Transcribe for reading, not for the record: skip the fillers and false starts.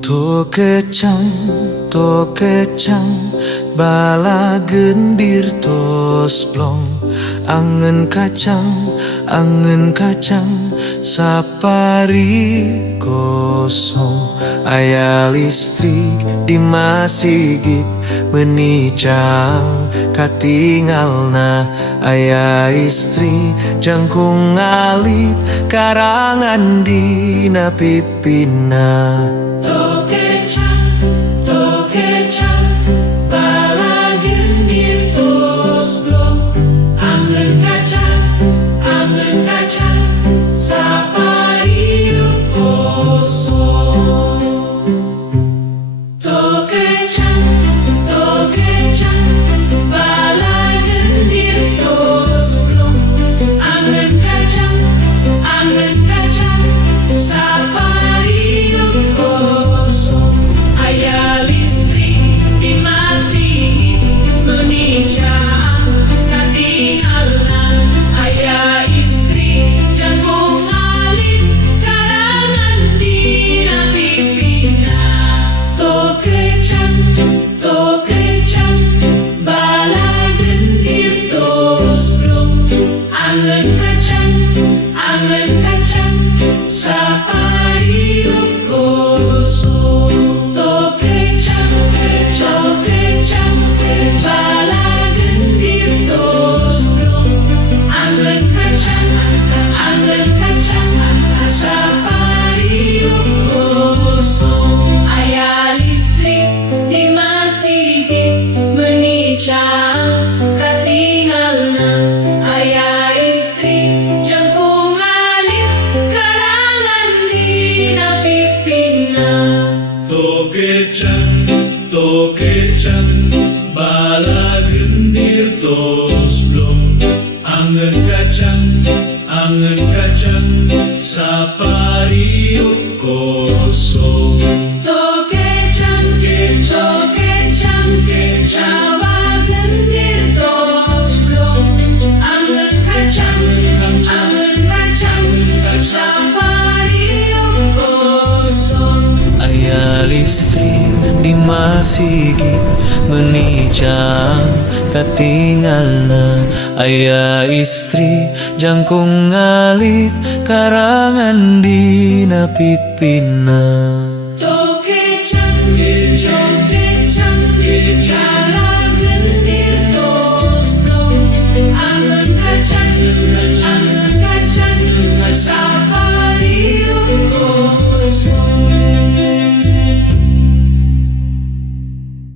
To kecang, bala gendir tos blong. Angen kacang, sapari kosong. Aya listrik di masigit, menicang katingalna. Aya istri jangkung alit, karangan dina pipina. To kecang, bala gendir tos blong. Angen kacang, sapari kosong. To kecang, bala gendir tos blong. Angen kacang, sapari kosong. Aya listrik di masigit, menicang katingalna. Aya istri jangkung alit, karangan dina pipina. To kecang, bala gendir tos blong. Angen kacang, sapari kosong. To kecang, bala gendir tos blong. Angen kacang, sapari kosong. Aya listrik di masigit, menicang katingalna. Aya istri jangkung alit, karangan dina pipina. To kecang, bala gendir tos blong. Angen kacang, sapari kosong. To kecang, bala gendir tos blong. Angen kacang, sapari kosong. Aya listrik di masigit, menicang katingalna. Aya istri jangkung alit, karangan dina pipina.